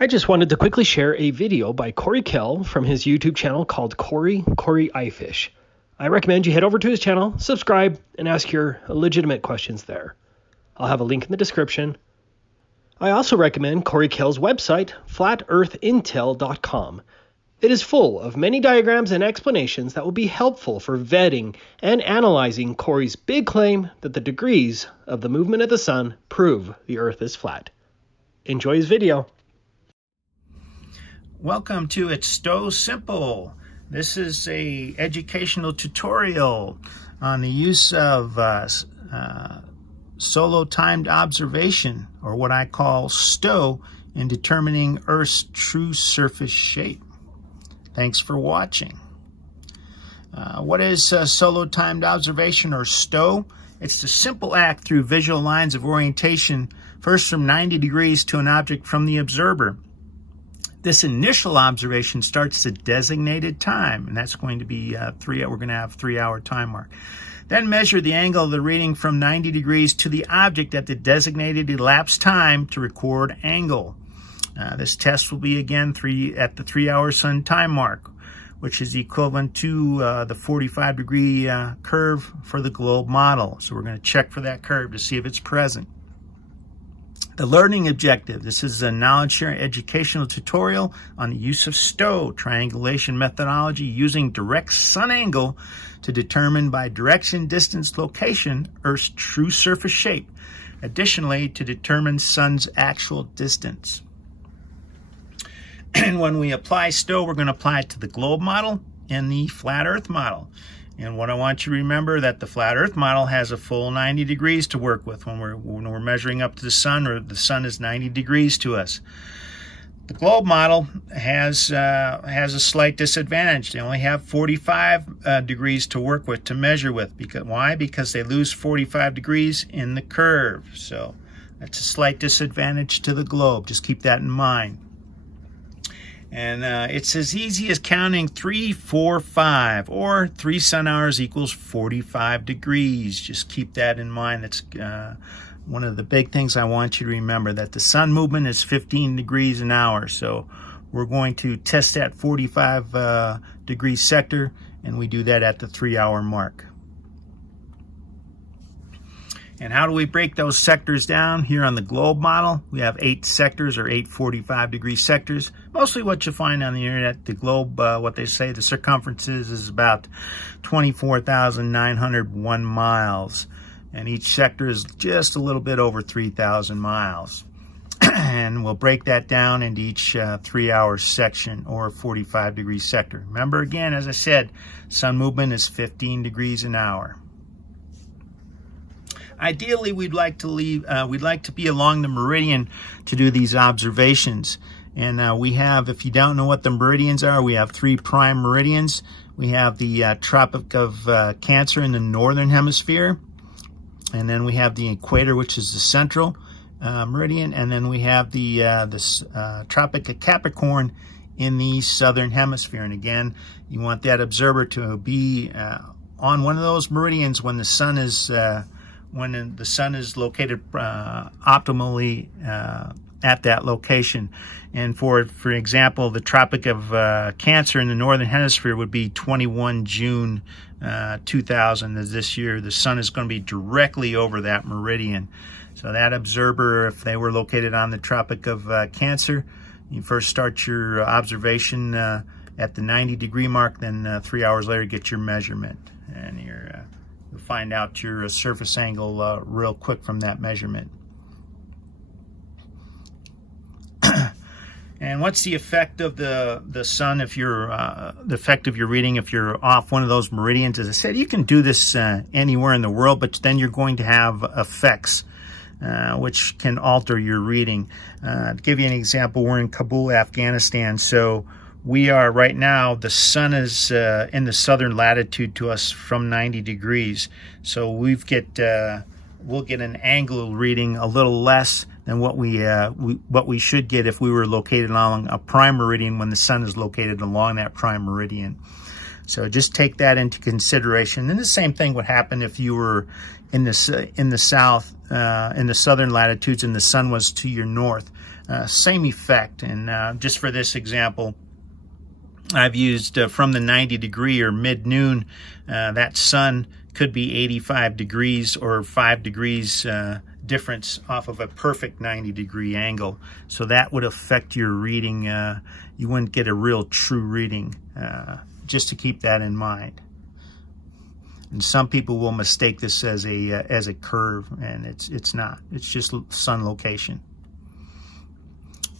I just wanted to quickly share a video by Corey Kell from his YouTube channel called Corey iFish. I recommend you head over to his channel, subscribe, and ask your legitimate questions there. I'll have a link in the description. I also recommend Corey Kell's website, flatearthintel.com. It is full of many diagrams and explanations that will be helpful for vetting and analyzing Corey's big claim that the degrees of the movement of the sun prove the Earth is flat. Enjoy his video. Welcome to It's So Simple. This is a educational tutorial on the use of solo timed observation, or what I call STO, in determining Earth's true surface shape. Thanks for watching. What is solo timed observation, or STO? It's the simple act through visual lines of orientation, first from 90 degrees to an object from the observer. This initial observation starts the designated time, and that's going to be we're going to have 3-hour time mark. Then measure the angle of the reading from 90 degrees to the object at the designated elapsed time to record angle. This test will be again at the 3-hour sun time mark, which is equivalent to the 45-degree curve for the globe model. So we're going to check for that curve to see if it's present. The learning objective. This is a knowledge sharing educational tutorial on the use of STO, triangulation methodology using direct sun angle to determine by direction, distance, location, Earth's true surface shape. Additionally, to determine sun's actual distance. And when we apply STO, we're going to apply it to the globe model and the flat Earth model. And what I want you to remember, that the flat Earth model has a full 90 degrees to work with when we're measuring up to the sun, or the sun is 90 degrees to us. The globe model has a slight disadvantage. They only have 45 degrees to work with, to measure with. Why? Because they lose 45 degrees in the curve. So that's a slight disadvantage to the globe. Just keep that in mind. And it's as easy as counting 3, 4, 5, or 3 sun hours equals 45 degrees. Just keep that in mind. That's one of the big things I want you to remember, that the sun movement is 15 degrees an hour. So we're going to test that 45 degree sector, and we do that at the 3-hour mark. And how do we break those sectors down? Here on the globe model, we have 8 sectors, or 8 45-degree sectors. Mostly what you find on the internet. The globe, what they say, the circumference is about 24,901 miles. And each sector is just a little bit over 3,000 miles. And we'll break that down into each 3-hour section, or 45-degree sector. Remember, again, as I said, sun movement is 15 degrees an hour. Ideally, we'd like to be along the meridian to do these observations. And we have, if you don't know what the meridians are, we have 3 prime meridians. We have the Tropic of Cancer in the northern hemisphere. And then we have the equator, which is the central meridian. And then we have the Tropic of Capricorn in the southern hemisphere. And again, you want that observer to be on one of those meridians when the sun is located optimally at that location. And for example, the Tropic of Cancer in the northern hemisphere would be 21 June 2000. This year, the sun is going to be directly over that meridian. So that observer, if they were located on the Tropic of Cancer, you first start your observation at the 90-degree mark, then 3 hours later get your measurement. And you'll find out your surface angle real quick from that measurement. And what's the effect of the sun if you're the effect of your reading if you're off one of those meridians? As I said, you can do this anywhere in the world, but then you're going to have effects which can alter your reading. To give you an example, we're in Kabul, Afghanistan. So we are right now, the sun is in the southern latitude to us from 90 degrees. So we'll get an angle reading a little less than what we should get if we were located along a prime meridian when the sun is located along that prime meridian. So just take that into consideration. And the same thing would happen if you were in the south, in the southern latitudes, and the sun was to your north. same effect. And just for this example, I've used from the 90 degree or mid-noon, that sun could be 85 degrees or 5 degrees difference off of a perfect 90 degree angle. So that would affect your reading. You wouldn't get a real true reading, just to keep that in mind. And some people will mistake this as a curve, and it's not. It's just sun location.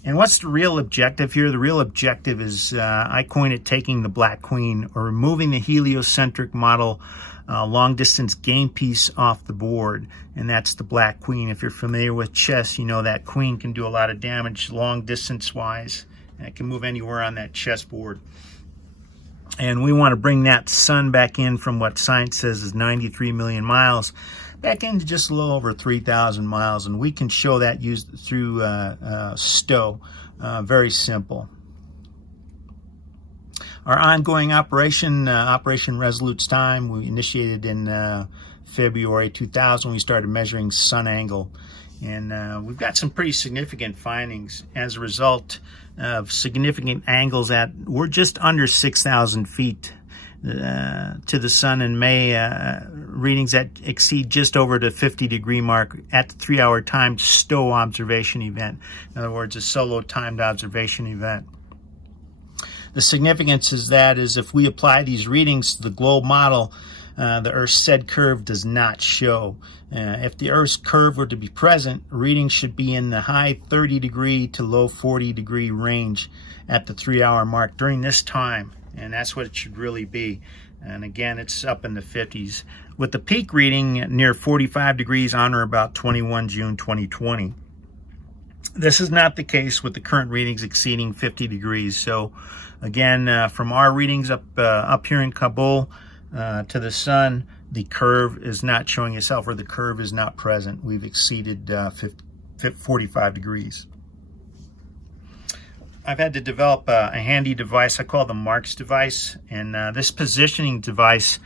And what's the real objective here? The real objective is, I coin it taking the Black Queen, or removing the heliocentric model long-distance game piece off the board, and that's the Black Queen. If you're familiar with chess, you know that queen can do a lot of damage long-distance-wise, and it can move anywhere on that chessboard. And we want to bring that sun back in from what science says is 93 million miles back into just a little over 3,000 miles, and we can show that used through STO. Very simple. Our ongoing operation, Operation Resolute's time, we initiated in February 2000. We started measuring sun angle, and we've got some pretty significant findings as a result of significant angles that we're just under 6,000 feet to the sun in May, readings that exceed just over the 50 degree mark at the 3-hour timed STO observation event. In other words, a solo timed observation event. The significance is that if we apply these readings to the globe model, the Earth's said curve does not show. If the Earth's curve were to be present, readings should be in the high 30 degree to low 40 degree range at the 3-hour mark during this time, and that's what it should really be. And again, it's up in the 50s, with the peak reading near 45 degrees on or about 21 June 2020. This is not the case with the current readings exceeding 50 degrees. So again, from our readings up here in Kabul to the sun, the curve is not showing itself, or the curve is not present. We've exceeded 45 degrees. I've had to develop a handy device I call the Marks device, and this positioning device,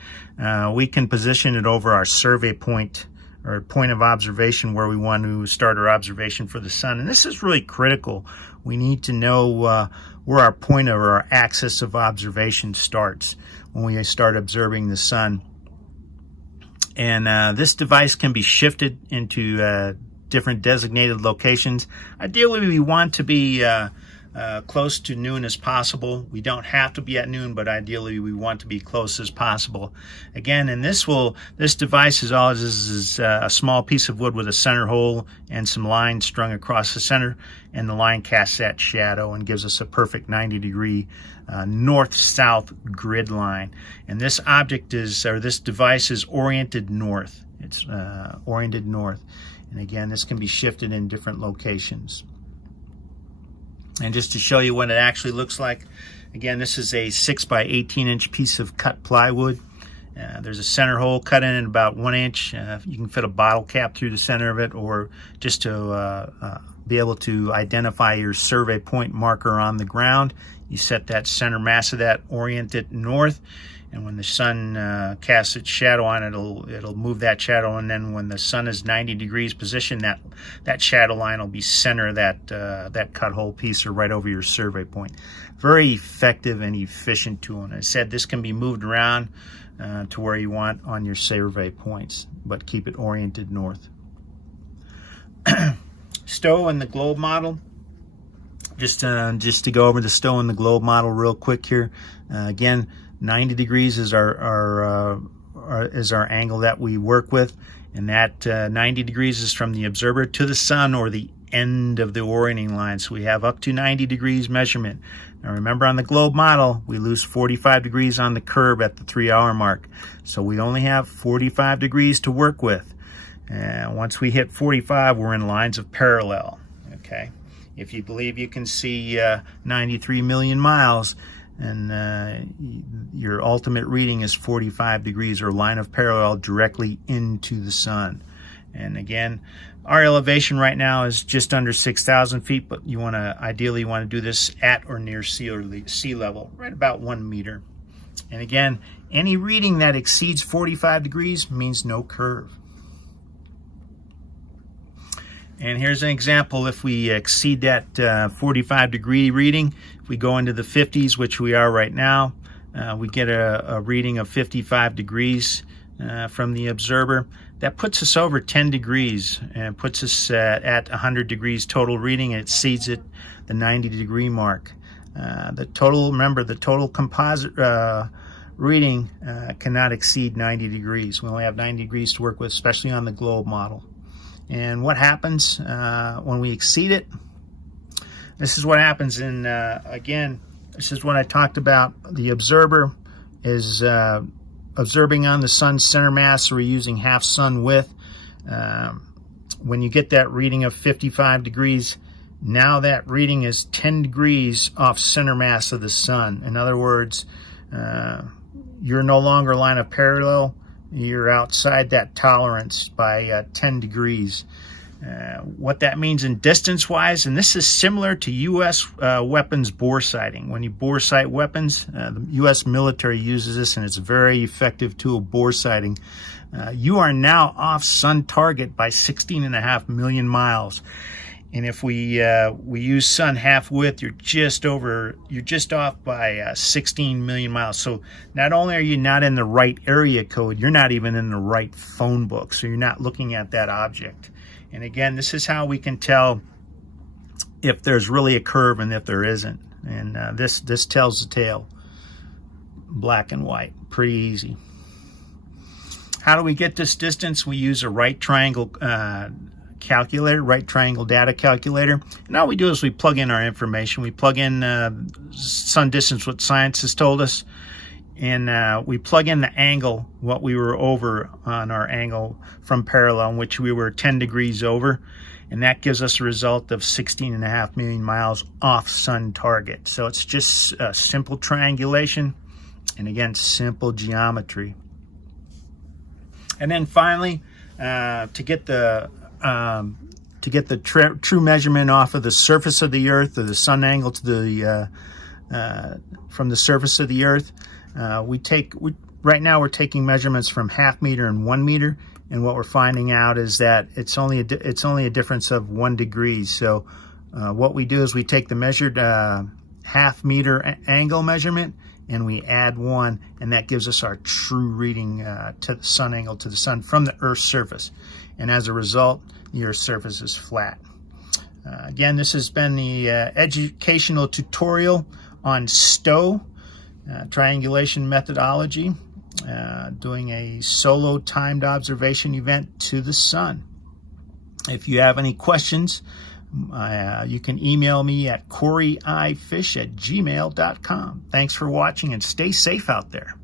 we can position it over our survey point, or point of observation, where we want to start our observation for the sun. And this is really critical. We need to know where our point or our axis of observation starts when we start observing the sun. And this device can be shifted into different designated locations. Ideally, we want to be close to noon as possible. We don't have to be at noon, but ideally we want to be close as possible. Again, and this device is a small piece of wood with a center hole and some lines strung across the center, and the line casts that shadow and gives us a perfect 90 degree north-south grid line. And this this device is oriented north. It's oriented north. And again, this can be shifted in different locations. And just to show you what it actually looks like, again, this is a 6 by 18 inch piece of cut plywood. There's a center hole cut in about 1 inch. You can fit a bottle cap through the center of it, or just to be able to identify your survey point marker on the ground. You set that center mass of that, orient it north, and when the sun casts its shadow on it, it'll move that shadow, and then when the sun is 90 degrees position, that shadow line will be center of that cut hole piece, or right over your survey point. Very effective and efficient tool. And I said this can be moved around to where you want on your survey points, but keep it oriented north. STO and the globe model. Just to go over the STO and the globe model real quick here. Again, 90 degrees is our angle that we work with, and that 90 degrees is from the observer to the sun, or the end of the orienting line. So we have up to 90 degrees measurement. Now remember, on the globe model, we lose 45 degrees on the curve at the 3-hour mark. So we only have 45 degrees to work with. And once we hit 45, we're in lines of parallel. Okay. If you believe you can see 93 million miles, and your ultimate reading is 45 degrees, or line of parallel directly into the sun. And again, our elevation right now is just under 6,000 feet, but ideally you want to do this at or near sea level, right about 1 meter. And again, any reading that exceeds 45 degrees means no curve. And here's an example. If we exceed that 45 degree reading, if we go into the 50s, which we are right now, we get a reading of 55 degrees from the observer. That puts us over 10 degrees and puts us at 100 degrees total reading. It exceeds the 90 degree mark. Remember, the total composite reading cannot exceed 90 degrees. We only have 90 degrees to work with, especially on the globe model. And what happens when we exceed it? This is what happens. And again, this is what I talked about. The observer is observing on the sun's center mass, so we're using half sun width. When you get that reading of 55 degrees, now that reading is 10 degrees off center mass of the sun. In other words, you're no longer line of parallel. You're outside that tolerance by 10 degrees. What that means in distance-wise, and this is similar to U.S. weapons bore sighting. When you bore sight weapons, the U.S. military uses this, and it's a very effective tool, bore sighting. You are now off sun target by 16.5 million miles. And if we use sun half width, you're just off by 16 million miles. So not only are you not in the right area code, you're not even in the right phone book. So you're not looking at that object. And again, this is how we can tell if there's really a curve and if there isn't. And this tells the tale, black and white, pretty easy. How do we get this distance? We use a right triangle calculator, right triangle data calculator. And all we do is we plug in our information. We plug in sun distance, what science has told us, and we plug in the angle, what we were over on our angle from parallel, in which we were 10 degrees over, and that gives us a result of 16.5 million miles off sun target. So it's just a simple triangulation, and again, simple geometry. And then finally, to get the true measurement off of the surface of the Earth, or the sun angle to the from the surface of the Earth, right now we're taking measurements from 1/2 meter and 1 meter, and what we're finding out is that it's only a difference of 1 degree. So what we do is we take the measured 1/2 meter angle measurement, and we add 1, and that gives us our true reading to the sun angle to the sun from the Earth's surface. And as a result, your surface is flat. Again, this has been the educational tutorial on STO, triangulation methodology, doing a solo timed observation event to the sun. If you have any questions, you can email me at coryifish@gmail.com. Thanks for watching, and stay safe out there.